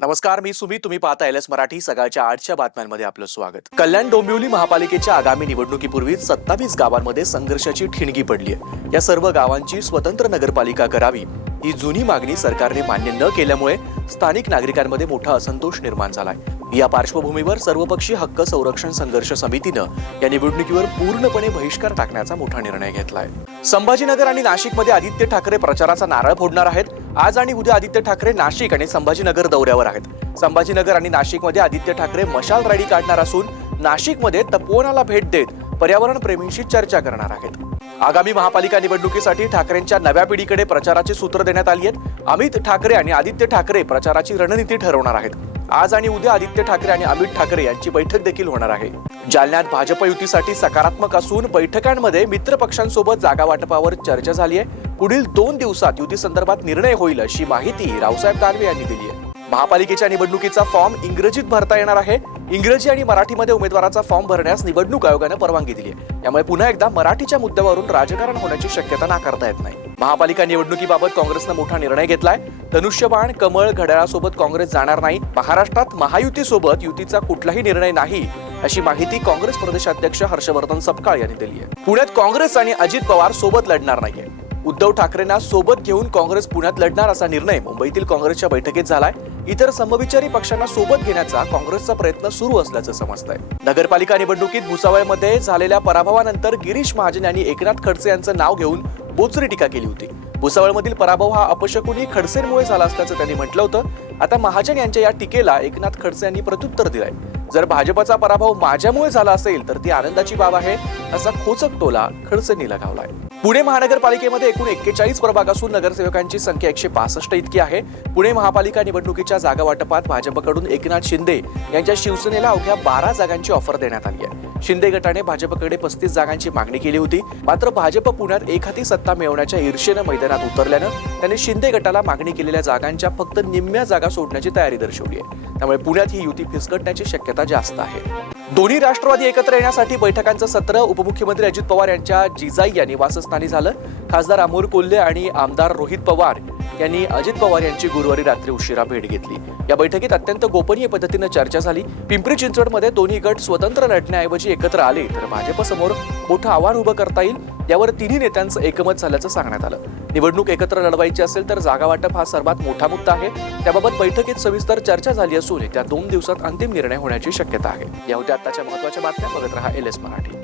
नमस्कार, मी सुमित. तुम्ही पाहता एल एस मराठी. सकाळच्या 8च्या बातम्यांमध्ये आपलं स्वागत. कल्याण डोंबिवली महापालिकेच्या आगामी निवडणुकीपूर्वी 27 गावांमध्ये संघर्षाची ठिणगी पडली आहे. या सर्व गावांची स्वतंत्र नगरपालिका करावी ही जुनी मागणी सरकारने मान्य न केल्यामुळे स्थानिक नागरिकांमध्ये मोठा असंतोष निर्माण झालाय. या पार्श्वभूमीवर सर्वपक्षीय हक्क संरक्षण संघर्ष समितीनं या निवडणुकीवर पूर्णपणे बहिष्कार टाकण्याचा मोठा निर्णय घेतलाय. संभाजीनगर आणि नाशिकमध्ये आदित्य ठाकरे प्रचाराचा नारळ फोडणार आहेत. आज आणि उद्या आदित्य ठाकरे नाशिक आणि संभाजीनगर दौऱ्यावर आहेत. संभाजीनगर आणि नाशिकमध्ये आदित्य ठाकरे मशाल रॅली काढणार असून नाशिकमध्ये तपोवनाला भेट देत पर्यावरण प्रेमींशी चर्चा करणार आहेत. आगामी महापालिका निवडणुकीसाठी ठाकरेंच्या नव्या पिढीकडे प्रचाराची सूत्र देण्यात आली आहेत. अमित ठाकरे आणि आदित्य ठाकरे प्रचाराची रणनीती ठरवणार आहेत. आज आणि उद्या आदित्य ठाकरे आणि अमित ठाकरे यांची बैठक देखील होणार आहे. जालन्यात भाजप युतीसाठी सकारात्मक असून बैठकांमध्ये मित्र पक्षांसोबत जागा वाटपावर चर्चा झाली आहे. पुढील 2 दिवसात युती संदर्भात निर्णय होईल अशी माहिती रावसाहेब दानवे यांनी दिली आहे. महापालिकेच्या निवडणुकीचा फॉर्म इंग्रजीत भरता येणार आहे. इंग्रजी आणि मराठीमध्ये उमेदवाराचा फॉर्म भरण्यास निवडणूक आयोगाने परवानगी दिली आहे. त्यामुळे पुन्हा एकदा मराठीच्या मुद्द्यावरून राजकारण होण्याची शक्यता नाकारता येत नाही. महापालिका निवडणुकीबाबत काँग्रेसनं मोठा निर्णय घेतलाय. धनुष्यबाण कमळ घड्याळासोबत काँग्रेस जाणार नाही. महाराष्ट्रात महायुतीसोबत युतीचा कुठलाही निर्णय नाही अशी माहिती काँग्रेस प्रदेशाध्यक्ष हर्षवर्धन सपकाळ यांनी दिली आहे. पुण्यात काँग्रेस आणि अजित पवार सोबत लढणार नाहीये. उद्धव ठाकरेंना सोबत घेऊन काँग्रेस पुण्यात लढणार असा निर्णय मुंबईतील काँग्रेसच्या बैठकीत झालाय. इतर समविचारी पक्षांना सोबत घेण्याचा काँग्रेसचा प्रयत्न सुरू असल्याचं समजतंय. नगरपालिका निवडणुकीत भुसावळमध्ये झालेल्या पराभवानंतर गिरीश महाजन यांनी एकनाथ खडसे यांचं नाव घेऊन बोचरी टीका केली होती. भुसावळमधील पराभव हा अपशकुनी खडसेंमुळे झाला असल्याचं त्यांनी म्हटलं होतं. आता महाजन यांच्या या टीकेला एकनाथ खडसे यांनी प्रत्युत्तर दिलंय. जर भाजपचा पराभव माझ्यामुळे झाला असेल तर ती आनंदाची बाब आहे असा खोचक टोला खडसेंनी लगावलाय. पुणे महानगरपालिकेमध्ये एकूण 41 प्रभाग असून नगरसेवकांची संख्या 165 इतकी आहे. पुणे महापालिका निवडणुकीच्या जागा वाटपात भाजपकडून एकनाथ शिंदे यांच्या शिवसेनेला अवघ्या 12 जागांची ऑफर देण्यात आली आहे. शिंदे गटाने भाजपकडे 35 जागांची मागणी केली होती. मात्र भाजप पुण्यात एकहाती सत्ता मिळवण्याच्या ईर्षेनं मैदानात उतरल्यानं त्यांनी शिंदे गटाला मागणी केलेल्या जागांच्या फक्त निम्म्या जागा सोडण्याची तयारी दर्शवली आहे. त्यामुळे पुण्यात ही युती फिसकटण्याची शक्यता जास्त आहे. दोन्ही राष्ट्रवादी एकत्र येण्यासाठी बैठकांचं सत्र उपमुख्यमंत्री अजित पवार यांच्या जिजाई या निवासस्थानी झालं. खासदार अमोल कोल्हे आणि आमदार रोहित पवार यांनी अजित पवार यांची गुरुवारी रात्री उशिरा भेट घेतली. या बैठकीत अत्यंत गोपनीय पद्धतीनं चर्चा झाली. पिंपरी चिंचवडमध्ये दोन्ही गट स्वतंत्र लढण्याऐवजी एकत्र आले तर भाजपसमोर मोठं आव्हान उभं करता येईल यावर तिन्ही नेत्यांचं एकमत झाल्याचं सांगण्यात आलं. निवडणूक एकत्र लढवायची असेल तर जागा वाटप हा सर्वात मोठा मुद्दा आहे. त्याबाबत बैठकीत सविस्तर चर्चा झाली असून येत्या 2 दिवसात अंतिम निर्णय होण्याची शक्यता आहे. या होत्या आताच्या महत्त्वाच्या बातम्या. बघत रहा एल एस मराठी.